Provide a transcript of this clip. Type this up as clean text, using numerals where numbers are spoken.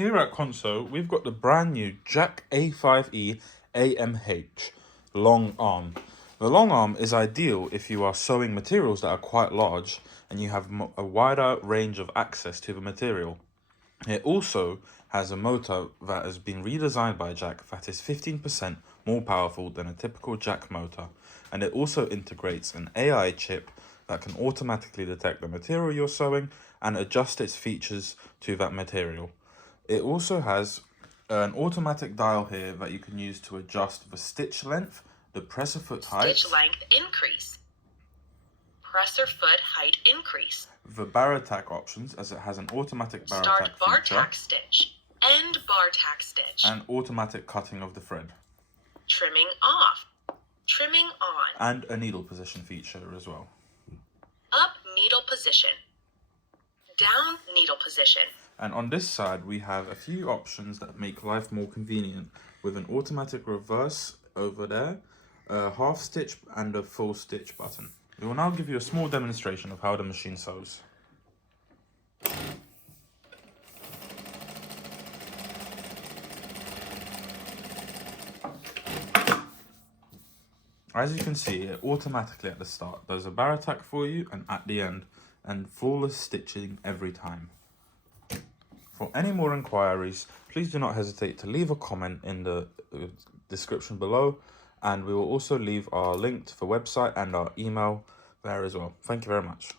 Here at Conso, we've got the brand new Jack A5E AMH long arm. The long arm is ideal if you are sewing materials that are quite large and you have a wider range of access to the material. It also has a motor that has been redesigned by Jack that is 15% more powerful than a typical Jack motor, and it also integrates an AI chip that can automatically detect the material you're sewing and adjust its features to that material. It also has an automatic dial here that you can use to adjust the stitch length, the presser foot height, stitch length increase, presser foot height increase, the Baratack options, as it has an automatic Baratack start feature, bartack stitch, end bartack stitch, and automatic cutting of the thread, trimming off, trimming on, and a needle position feature as well. Up needle position, down needle position. And on this side, we have a few options that make life more convenient, with an automatic reverse over there, a half stitch and a full stitch button. We will now give you a small demonstration of how the machine sews. As you can see, it automatically at the start does a baratack for you and at the end, and flawless stitching every time. For any more inquiries, please do not hesitate to leave a comment in the description below, and we will also leave our link to the website and our email there as well. Thank you very much.